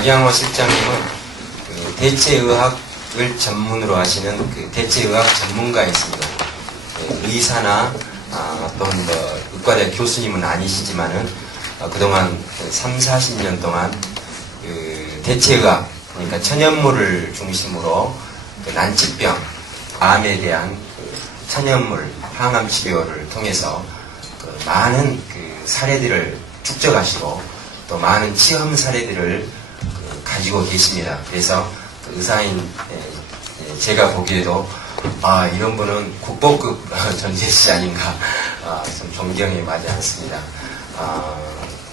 박양호 실장님은 그 대체의학을 전문으로 하시는 그 대체의학 전문가이십니다. 의사나 또는 의과대 교수님은 아니시지만은 그동안 3, 40년 동안 그 대체의학, 그러니까 천연물을 중심으로 그 난치병, 암에 대한 그 천연물 항암 치료를 통해서 그 많은 그 사례들을 축적하시고 또 많은 시험 사례들을 그 가지고 계십니다. 그래서 그 의사인 제가 보기에도 이런 분은 국보급 전재시 아닌가 좀 존경이 많지 않습니다.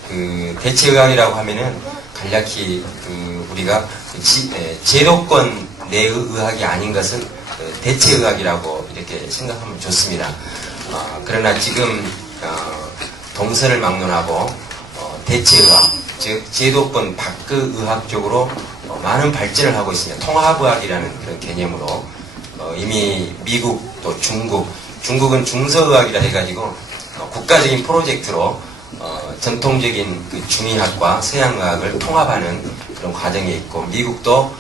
그 대체의학이라고 하면은 간략히 그 우리가 그 제도권 내의 의학이 아닌 것은 그 대체의학이라고 이렇게 생각하면 좋습니다. 그러나 지금 동서를 막론하고 대체의학, 즉 제도권 밖의 의학 쪽으로 많은 발전을 하고 있습니다. 통합의학이라는 그런 개념으로 이미 미국 또 중국은 중서의학이라 해가지고 국가적인 프로젝트로 전통적인 그 중의학과 서양의학을 통합하는 그런 과정이 있고, 미국도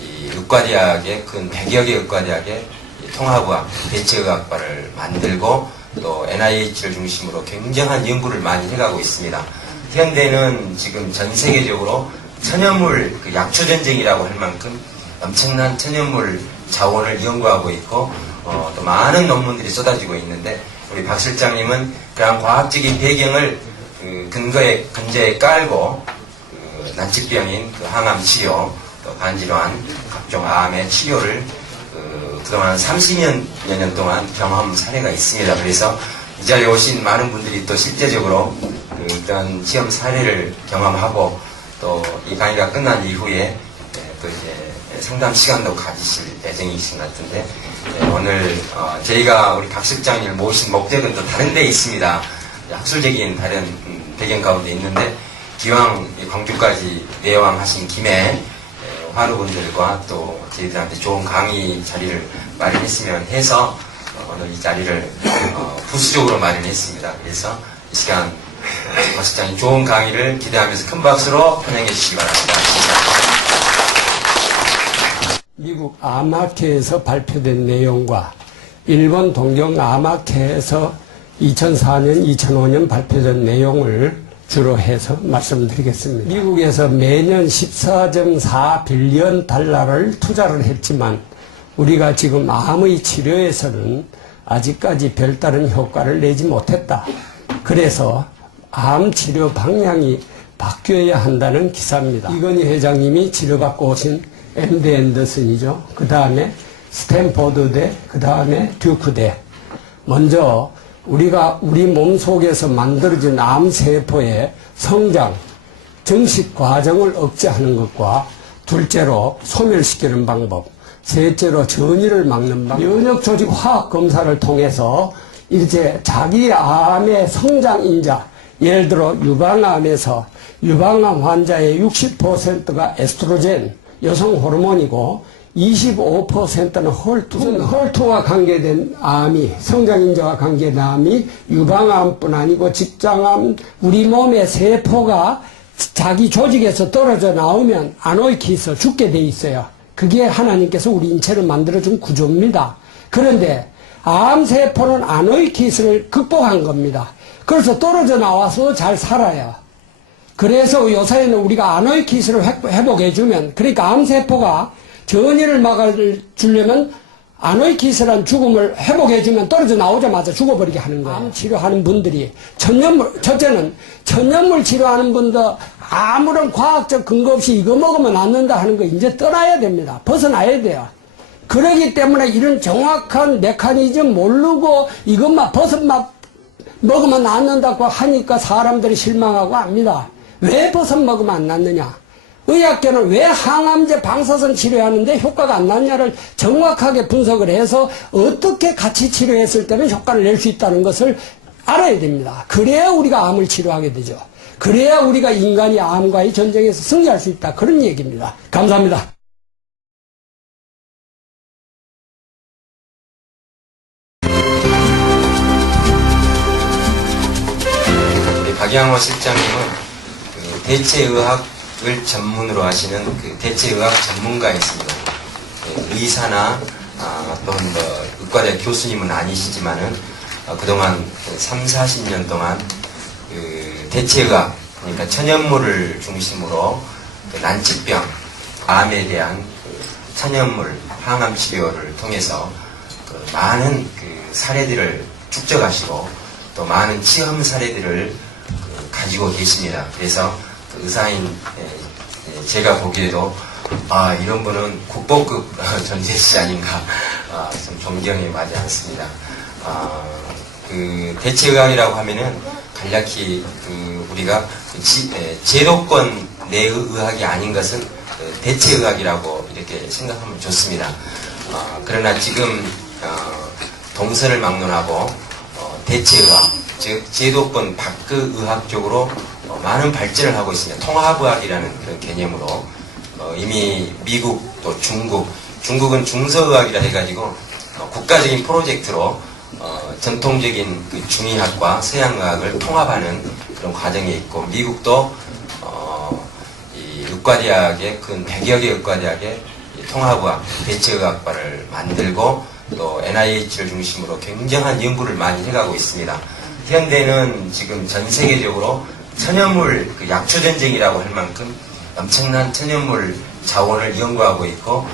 이 의과대학의 근 100여 개 의과대학의 통합의학, 대체의학과를 만들고 또 NIH를 중심으로 굉장한 연구를 많이 해가고 있습니다. 현대는 지금 전 세계적으로 천연물 그 약초 전쟁이라고 할 만큼 엄청난 천연물 자원을 연구하고 있고 또 많은 논문들이 쏟아지고 있는데, 우리 박 실장님은 그런 과학적인 배경을 그 근저에 깔고 그 난치병인 그 항암 치료, 또 간질환, 각종 암의 치료를 그동안 30여 년 동안 경험 사례가 있습니다. 그래서 이 자리에 오신 많은 분들이 또 실제적으로 그런 시험 사례를 경험하고 또 이 강의가 끝난 이후에 또 이제 상담 시간도 가지실 예정이신 것 같은데, 오늘 저희가 우리 박 실장님을 모신 목적은 또 다른 데 있습니다. 학술적인 다른 배경 가운데 있는데, 기왕 광주까지 내왕하신 김에 환우분들과 또 저희들한테 좋은 강의 자리를 마련했으면 해서 오늘 이 자리를 부수적으로 마련했습니다. 그래서 이 시간 박 실장님 좋은 강의를 기대하면서 큰 박수로 환영해 주시기 바랍니다. 미국 암학회에서 발표된 내용과 일본 동경 암학회에서 2004년, 2005년 발표된 내용을 주로 해서 말씀드리겠습니다. 미국에서 매년 14.4빌리언 달러를 투자를 했지만 우리가 지금 암의 치료에서는 아직까지 별다른 효과를 내지 못했다. 그래서 암 치료 방향이 바뀌어야 한다는 기사입니다. 이건희 회장님이 치료받고 오신 MD 앤더슨이죠. 그 다음에 스탠포드대, 그 다음에 듀크대. 먼저 우리가 우리 몸속에서 만들어진 암세포의 성장, 증식 과정을 억제하는 것과, 둘째로 소멸시키는 방법, 셋째로 전이를 막는 방법, 면역조직 화학 검사를 통해서 이제 자기 암의 성장 인자, 예를 들어 유방암에서 유방암 환자의 60%가 에스트로겐, 여성 호르몬이고 25%는 헐투와 관계된 암이, 성장인자와 관계된 암이 유방암뿐 아니고 직장암, 우리 몸의 세포가 자기 조직에서 떨어져 나오면 아노이키에서 죽게 돼 있어요. 그게 하나님께서 우리 인체를 만들어준 구조입니다. 그런데 암세포는 아노이키스를 극복한 겁니다. 그래서 떨어져 나와서 잘 살아요. 그래서 요새는 우리가 아노이키스를 회복해주면, 그러니까 암세포가 전이를 막아주려면 아노이키스란 죽음을 회복해주면 떨어져 나오자마자 죽어버리게 하는 거예요. 암 치료하는 분들이 첫째는 천연물 치료하는 분들 아무런 과학적 근거 없이 이거 먹으면 낫는다 하는 거 이제 떠나야 됩니다. 벗어나야 돼요. 그러기 때문에 이런 정확한 메커니즘 모르고 이것만 버섯만 먹으면 낫는다고 하니까 사람들이 실망하고 합니다. 왜 버섯 먹으면 안 낫느냐? 의학계는 왜 항암제 방사선 치료하는데 효과가 안 났냐를 정확하게 분석을 해서 어떻게 같이 치료했을 때는 효과를 낼 수 있다는 것을 알아야 됩니다. 그래야 우리가 암을 치료하게 되죠. 그래야 우리가 인간이 암과의 전쟁에서 승리할 수 있다. 그런 얘기입니다. 감사합니다. 박양호 실장님은 그 대체의학을 전문으로 하시는 그 대체의학 전문가가 있습니다. 의사나 또는 뭐 의과대학 교수님은 아니시지만은 그동안 3, 40년 동안 그 대체의학, 그러니까 천연물을 중심으로 그 난치병, 암에 대한 그 천연물 항암 치료를 통해서 그 많은 그 사례들을 축적하시고 또 많은 시험 사례들을 그 가지고 계십니다. 그래서 그 의사인 제가 보기에도 이런 분은 국보급 전재시 아닌가 좀 존경이 많지 않습니다. 그 대체의학이라고 하면은 간략히 그 우리가 제도권 내의 의학이 아닌 것은 그 대체의학이라고 이렇게 생각하면 좋습니다. 그러나 지금 동서를 막론하고 대체의학, 즉 제도권 밖의 의학 쪽으로 많은 발전을 하고 있습니다. 통합의학이라는 그런 개념으로 이미 미국 또 중국은 중서의학이라 해가지고 국가적인 프로젝트로 전통적인 그 중의학과 서양의학을 통합하는 그런 과정에 있고, 미국도 이 의과대학의 근 100여 개 의과대학의 통합의학, 대체의학과를 만들고 또 NIH를 중심으로 굉장한 연구를 많이 해가고 있습니다. 현대는 지금 전 세계적으로 천연물 그 약초전쟁이라고 할 만큼 엄청난 천연물 자원을 연구하고 있고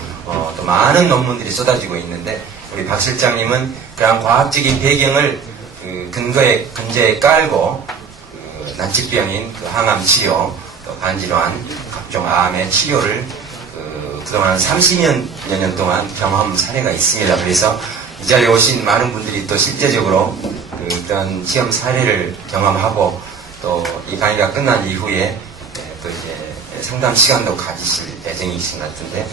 또 많은 논문들이 쏟아지고 있는데, 우리 박 실장님은 그런 과학적인 배경을 그 근저에 깔고 그 난치병인 그 항암 치료, 또 간질환, 각종 암의 치료를 그동안 30여 년 동안 경험 사례가 있습니다. 그래서 이 자리에 오신 많은 분들이 또 실제적으로 그런 시험 사례를 경험하고 또 이 강의가 끝난 이후에 또 이제 상담 시간도 가지실 예정이신 것 같은데,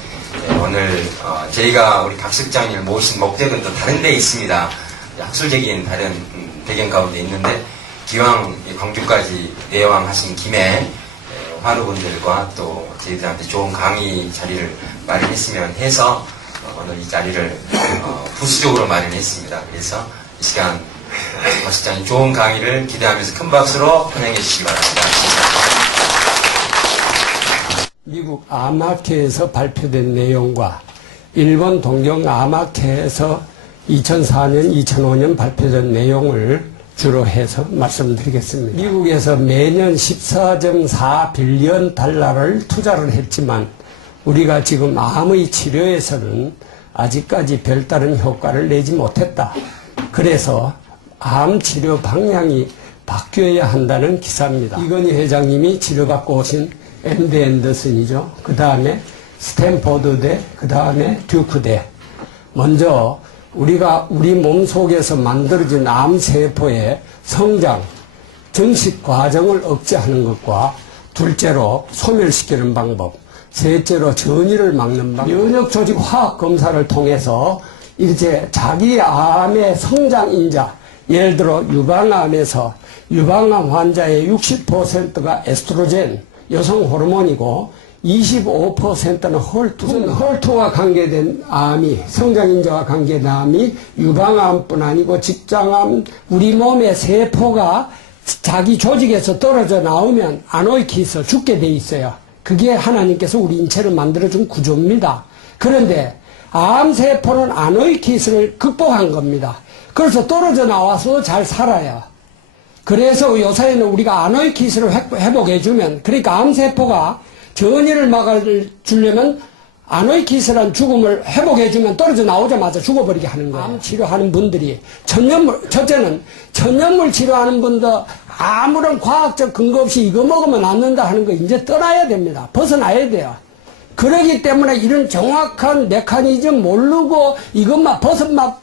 오늘 저희가 우리 박 실장님을 모신 목적은 또 다른 데 있습니다. 학술적인 다른 배경 가운데 있는데, 기왕 광주까지 내왕하신 김에 환우분들과 또 저희들한테 좋은 강의 자리를 마련했으면 해서 오늘 이 자리를 부수적으로 마련했습니다. 그래서 이 시간 박 실장님 좋은 강의를 기대하면서 큰 박수로 환영해 주시기 바랍니다. 미국 암학회에서 발표된 내용과 일본 동경 암학회에서 2004년, 2005년 발표된 내용을 주로 해서 말씀드리겠습니다. 미국에서 매년 14.4 빌리언 달러를 투자를 했지만 우리가 지금 암의 치료에서는 아직까지 별다른 효과를 내지 못했다. 그래서 암 치료 방향이 바뀌어야 한다는 기사입니다. 이건희 회장님이 치료받고 오신 MD 앤더슨이죠. 그 다음에 스탠포드대, 그 다음에 듀크대. 먼저 우리가 우리 몸 속에서 만들어진 암세포의 성장, 증식 과정을 억제하는 것과, 둘째로 소멸시키는 방법, 셋째로 전이를 막는 방법, 면역조직 화학 검사를 통해서 이제 자기 암의 성장 인자, 예를 들어 유방암에서 유방암 환자의 60%가 에스트로겐, 여성 호르몬이고 25%는 헐투와 관계된 암이, 성장인자와 관계된 암이 유방암뿐 아니고 직장암, 우리 몸의 세포가 자기 조직에서 떨어져 나오면 아노이키에서 죽게 돼 있어요. 그게 하나님께서 우리 인체를 만들어준 구조입니다. 그런데 암세포는 아노이키스를 극복한 겁니다. 그래서 떨어져 나와서 잘 살아요. 그래서 요새는 우리가 아노이키스를 회복해주면, 그러니까 암세포가 전이를 막아주려면 아노이키스란 죽음을 회복해주면 떨어져 나오자마자 죽어버리게 하는 거예요. 암 치료하는 분들이 첫째는 천연물 치료하는 분들 아무런 과학적 근거 없이 이거 먹으면 낫는다 하는 거 이제 떠나야 됩니다. 벗어나야 돼요. 그러기 때문에 이런 정확한 메커니즘 모르고 이것만 버섯만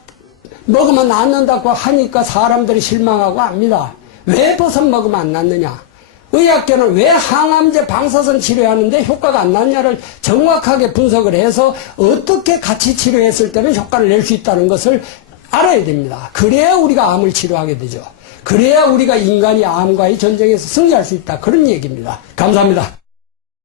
먹으면 낫는다고 하니까 사람들이 실망하고 합니다. 왜 버섯 먹으면 안 낫느냐? 의학계는 왜 항암제 방사선 치료하는데 효과가 안 났냐를 정확하게 분석을 해서 어떻게 같이 치료했을 때는 효과를 낼 수 있다는 것을 알아야 됩니다. 그래야 우리가 암을 치료하게 되죠. 그래야 우리가 인간이 암과의 전쟁에서 승리할 수 있다. 그런 얘기입니다. 감사합니다.